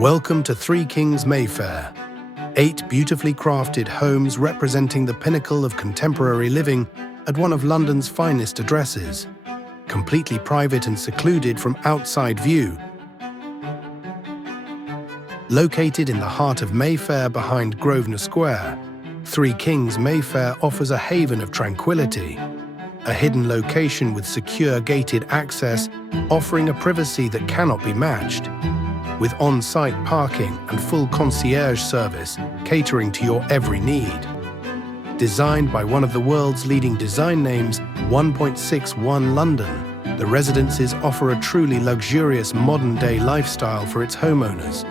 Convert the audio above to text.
Welcome to Three Kings Mayfair, 8 beautifully crafted homes representing the pinnacle of contemporary living at one of London's finest addresses, completely private and secluded from outside view. Located in the heart of Mayfair behind Grosvenor Square, Three Kings Mayfair offers a haven of tranquility, a hidden location with secure gated access offering a privacy that cannot be matched, with on-site parking and full concierge service catering to your every need. Designed by one of the world's leading design names, 1.61 London, the residences offer a truly luxurious modern-day lifestyle for its homeowners.